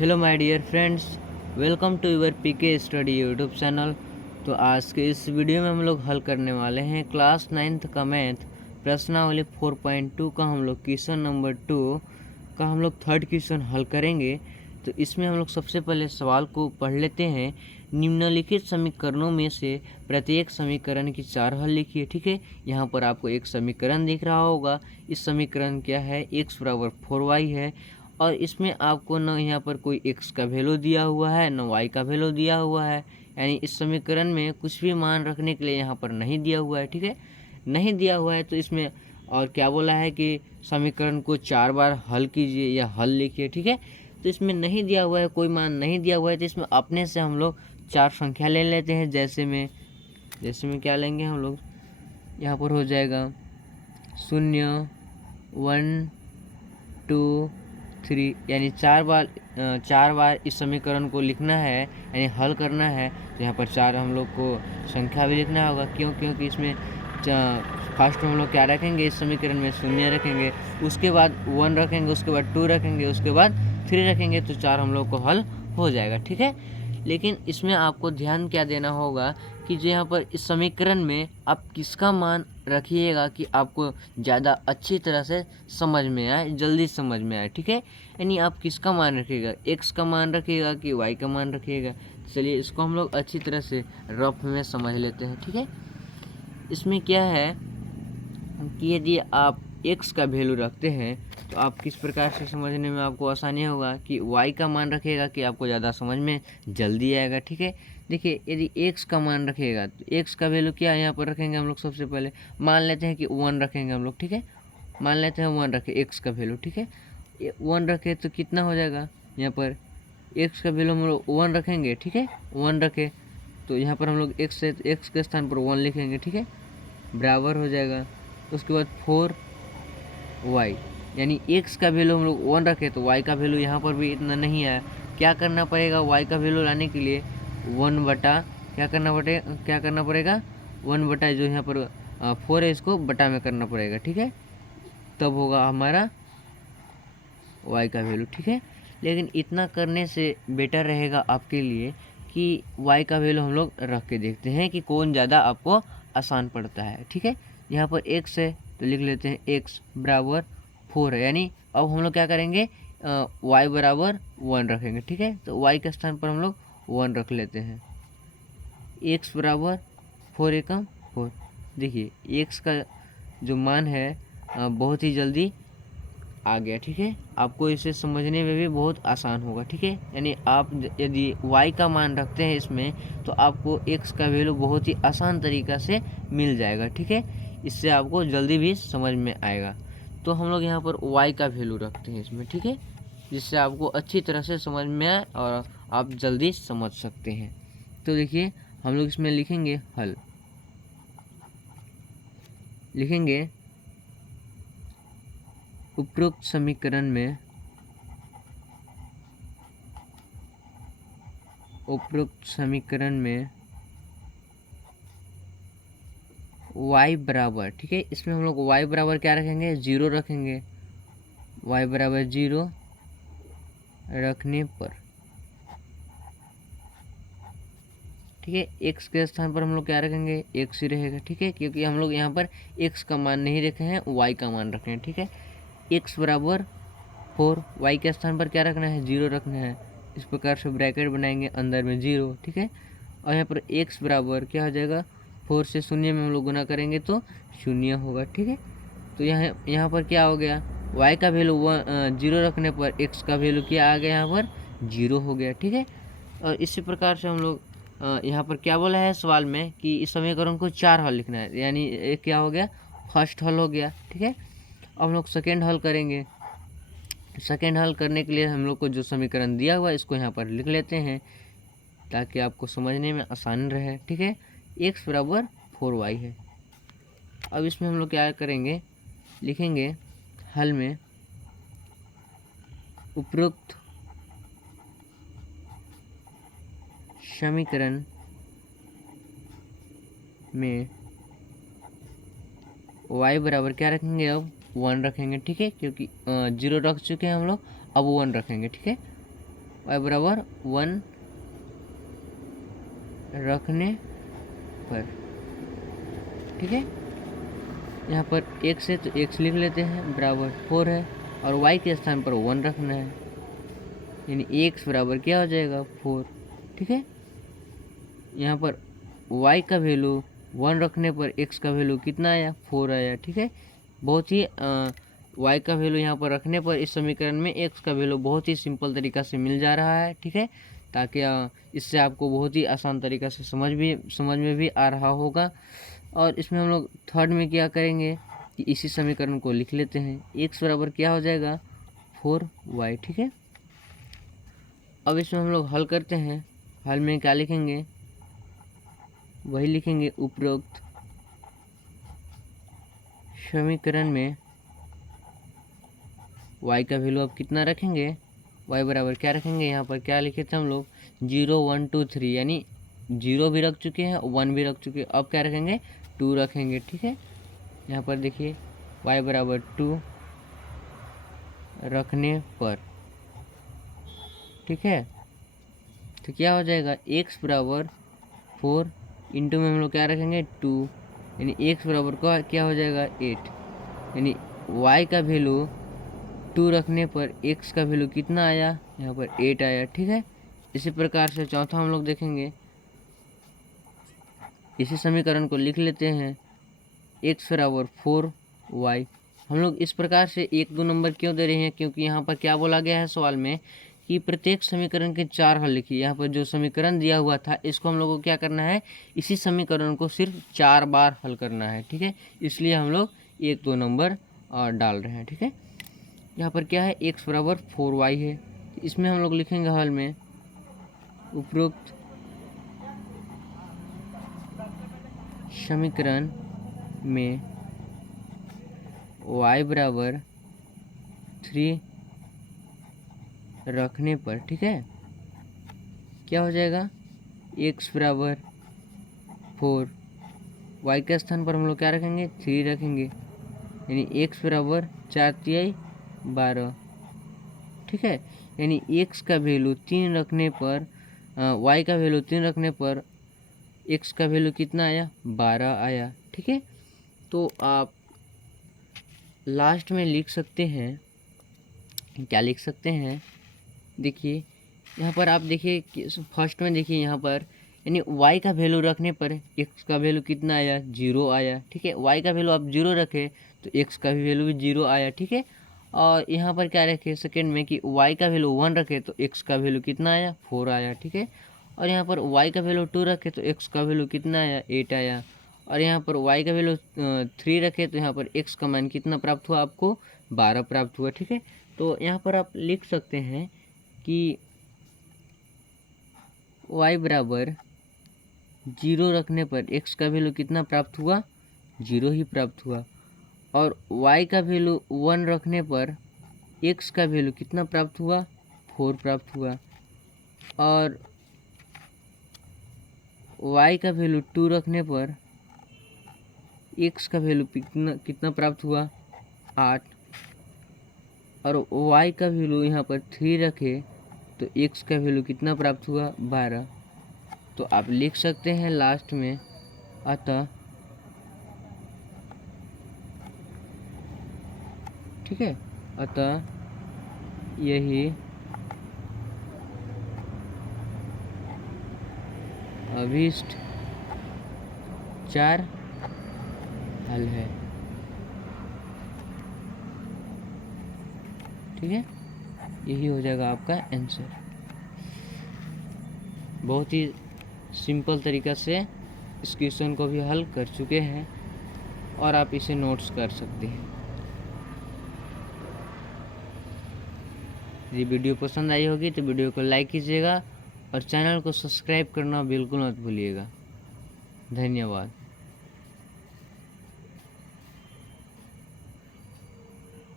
Hello my dear friends, welcome to your PK study YouTube channel. तो आज के इस वीडियो में हम लोग हल करने वाले हैं क्लास 9th का मैथ प्रश्नावली 4.2 का हम लोग क्वेश्चन नंबर 2 का हम लोग थर्ड क्वेश्चन हल करेंगे। तो इसमें हम लोग सबसे पहले सवाल को पढ़ लेते हैं। निम्नलिखित समीकरणों में से प्रत्येक समीकरण की 4 हल लिखिए। ठीक है, यहाँ पर आपको एक समीकरण दिख रहा होगा। इस समीकरण क्या है, x बराबर 4y है और इसमें आपको न यहाँ पर कोई x का वैल्यू दिया हुआ है न y का वैल्यू दिया हुआ है, यानी इस समीकरण में कुछ भी मान रखने के लिए यहाँ पर नहीं दिया हुआ है। ठीक है, नहीं दिया हुआ है तो इसमें और क्या बोला है कि समीकरण को 4 बार हल कीजिए या हल लिखिए। ठीक है, तो इसमें नहीं दिया हुआ है, कोई मान नहीं दिया हुआ है, तो इसमें अपने से हम लोग 4 संख्या ले लेते हैं। जैसे में क्या लेंगे हम लोग, यहाँ पर हो जाएगा 0 1 2 3, यानी 4 बार इस समीकरण को लिखना है, यानी हल करना है। तो यहाँ पर 4 हम लोग को संख्या भी लिखना होगा। क्योंकि इसमें फर्स्ट में हम लोग क्या रखेंगे, इस समीकरण में 0 रखेंगे, उसके बाद 1 रखेंगे, उसके बाद 2 रखेंगे, उसके बाद 3 रखेंगे, तो 4 हम लोग को हल हो जाएगा। ठीक है, लेकिन इसमें आपको ध्यान क्या देना होगा कि जो यहाँ पर इस समीकरण में आप किसका मान रखिएगा कि आपको ज़्यादा अच्छी तरह से समझ में आए, जल्दी समझ में आए। ठीक है, यानी आप किसका मान रखिएगा, x का मान रखिएगा कि y का मान रखिएगा। चलिए इसको हम लोग अच्छी तरह से रफ में समझ लेते हैं। ठीक है, इसमें क्या है कि यदि आप x का वैल्यू रखते हैं तो आप किस प्रकार से समझने में आपको आसानी होगा कि y का मान रखिएगा कि आपको ज़्यादा समझ में जल्दी आएगा। ठीक है, देखिए यदि x का मान रखिएगा तो x का वैल्यू क्या है, यहाँ पर रखेंगे हम लोग। सबसे पहले मान लेते हैं कि 1 रखेंगे हम लोग। ठीक है, मान लेते हैं 1 रखे x का वैल्यू। ठीक है, 1 रखे तो कितना हो जाएगा, यहाँ पर x का वैल्यू हम लोग 1 रखेंगे। ठीक है, 1 रखे तो यहाँ पर हम लोग x के स्थान पर 1 लिखेंगे। ठीक है, बराबर हो जाएगा। उसके बाद 4y, यानी x का वैल्यू हम लोग 1 रखे तो y का वैल्यू यहाँ पर भी इतना नहीं आया। क्या करना पड़ेगा, y का वैल्यू लाने के लिए 1 बटा क्या करना पड़ेगा 1 बटा जो यहाँ पर 4 है, इसको बटा में करना पड़ेगा। ठीक है, तब होगा हमारा y का वैल्यू। ठीक है, लेकिन इतना करने से बेटर रहेगा आपके लिए कि y का वैल्यू हम लोग रख के देखते हैं कि कौन ज़्यादा आपको आसान पड़ता है। ठीक है, यहाँ पर x है तो लिख लेते हैं x बराबर 4 है, यानी अब हम लोग क्या करेंगे, y बराबर 1 रखेंगे। ठीक है, तो y के स्थान पर हम लोग 1 रख लेते हैं। x बराबर 4 एकम 4। देखिए x का जो मान है बहुत ही जल्दी आ गया। ठीक है, आपको इसे समझने में भी बहुत आसान होगा। ठीक है, यानी आप यदि y का मान रखते हैं इसमें तो आपको x का वैल्यू बहुत ही आसान तरीक़ा से मिल जाएगा। ठीक है, इससे आपको जल्दी भी समझ में आएगा। तो हम लोग यहाँ पर y का वैल्यू रखते हैं इसमें। ठीक है, जिससे आपको अच्छी तरह से समझ में आए और आप जल्दी समझ सकते हैं। तो देखिए हम लोग इसमें लिखेंगे हल, लिखेंगे उपरोक्त समीकरण में y बराबर, ठीक है, इसमें हम लोग y बराबर क्या रखेंगे, 0 रखेंगे। y बराबर 0 रखने पर, ठीक है, x के स्थान पर हम लोग क्या रखेंगे, x ही रहेगा। ठीक है, क्योंकि हम लोग यहाँ पर x का मान नहीं रखे हैं, y का मान रखे हैं। ठीक है, x बराबर 4, y के स्थान पर क्या रखना है, 0 रखना है। इस प्रकार से ब्रैकेट बनाएंगे, अंदर में 0। ठीक है, और यहाँ पर x बराबर क्या हो जाएगा, 4 से 0 में हम लोग गुना करेंगे तो 0 होगा। ठीक है, तो यहाँ पर क्या हो गया, y का वैल्यू 0 रखने पर x का वैल्यू क्या आ गया, यहाँ पर 0 हो गया। ठीक है, और इसी प्रकार से हम लोग यहाँ पर क्या बोला है सवाल में कि इस समीकरण को 4 हल लिखना है, यानी एक क्या हो गया, फर्स्ट हल हो गया। ठीक है, अब हम लोग सेकेंड हल करेंगे। सेकेंड हल करने के लिए हम लोग को जो समीकरण दिया हुआ है इसको यहाँ पर लिख लेते हैं ताकि आपको समझने में आसान रहे। ठीक है, x बराबर 4y है। अब इसमें हम लोग क्या करेंगे, लिखेंगे हल में उपरोक्त समीकरण में y बराबर क्या रखेंगे, अब 1 रखेंगे। ठीक है, क्योंकि 0 रख चुके हैं हम लोग, अब 1 रखेंगे। ठीक है, y बराबर 1 रखने पर, ठीक है। यहाँ पर x है तो x लिख लेते हैं, बराबर 4 है, और y के स्थान पर 1 रखना है, यानी x बराबर क्या हो जाएगा 4, ठीक है। यहाँ पर y का वैल्यू 1 रखने पर x का वैल्यू कितना आया 4 आया, ठीक है। बहुत ही y का वैल्यू यहाँ पर रखने पर इस समीकरण में x का वैल्यू बहुत ही सिंपल तरीका से मिल जा रहा है, ठीक है, ताकि इससे आपको बहुत ही आसान तरीका से समझ में भी आ रहा होगा। और इसमें हम लोग थर्ड में क्या करेंगे कि इसी समीकरण को लिख लेते हैं, x बराबर क्या हो जाएगा 4y, ठीक है। अब इसमें हम लोग हल करते हैं, हल में क्या लिखेंगे, वही लिखेंगे उपरोक्त समीकरण में y का वैल्यू अब कितना रखेंगे, y बराबर क्या रखेंगे, यहाँ पर क्या लिखे थे हम लोग 0 1 2 3, यानी 0 भी रख चुके हैं 1 भी रख चुके हैं, अब क्या रखेंगे 2 रखेंगे, ठीक है। यहाँ पर देखिए y बराबर 2 रखने पर, ठीक है, तो क्या हो जाएगा x बराबर 4 इंटू में हम लोग क्या रखेंगे 2, यानी x बराबर क्या हो जाएगा 8, यानी y का वैल्यू 2 रखने पर x का वैल्यू कितना आया, यहाँ पर 8 आया, ठीक है। इसी प्रकार से चौथा हम लोग देखेंगे, इसी समीकरण को लिख लेते हैं, x बराबर 4y। हम लोग इस प्रकार से 1-2 नंबर क्यों दे रहे हैं, क्योंकि यहाँ पर क्या बोला गया है सवाल में कि प्रत्येक समीकरण के 4 हल लिखिए। यहाँ पर जो समीकरण दिया हुआ था इसको हम लोग को क्या करना है, इसी समीकरण को सिर्फ 4 बार हल करना है, ठीक है, इसलिए हम लोग 1-2 नंबर डाल रहे हैं, ठीक है। यहाँ पर क्या है x बराबर 4y है, इसमें हम लोग लिखेंगे हल में उपरोक्त समीकरण में y बराबर 3 रखने पर, ठीक है, क्या हो जाएगा x बराबर 4, y के स्थान पर हम लोग क्या रखेंगे 3 रखेंगे, यानी x बराबर 4 तिहाई 12, ठीक है, यानी x का वैल्यू 3 रखने पर y का वैल्यू 3 रखने पर x का वैल्यू कितना आया 12 आया, ठीक है। तो आप लास्ट में लिख सकते हैं, क्या लिख सकते हैं, देखिए यहाँ पर आप देखिए कि फर्स्ट में देखिए यहाँ पर, यानी y का वैल्यू रखने पर x का वैल्यू कितना आया 0 आया, ठीक है, y का वैल्यू आप 0 रखे तो x का भी वैल्यू भी 0 आया, ठीक है। और यहाँ पर क्या रखे सेकंड में कि y का वैल्यू 1 रखे तो x का वैल्यू कितना आया 4 आया, ठीक है। और यहाँ पर y का वैल्यू 2 रखे तो x का वैल्यू कितना आया 8 आया, और यहाँ पर y का वैल्यू 3 रखे तो यहाँ पर x का मान कितना प्राप्त हुआ आपको 12 प्राप्त हुआ, ठीक है। तो यहाँ पर आप लिख सकते हैं कि y बराबर 0 रखने पर x का वैल्यू कितना प्राप्त हुआ 0 ही प्राप्त हुआ, और y का वैल्यू 1 रखने पर x का वैल्यू कितना प्राप्त हुआ 4 प्राप्त हुआ, और y का वैल्यू 2 रखने पर x का वैल्यू कितना प्राप्त हुआ 8, और y का वैल्यू यहाँ पर 3 रखे तो x का वैल्यू कितना प्राप्त हुआ 12। तो आप लिख सकते हैं लास्ट में, अतः ठीक है, अतः यही अभीष्ट 4 हल है, ठीक है, यही हो जाएगा आपका आंसर। बहुत ही सिंपल तरीका से इस क्वेश्चन को भी हल कर चुके हैं और आप इसे नोट्स कर सकते हैं। यदि वीडियो पसंद आई होगी तो वीडियो को लाइक कीजिएगा और चैनल को सब्सक्राइब करना बिल्कुल मत भूलिएगा। धन्यवाद।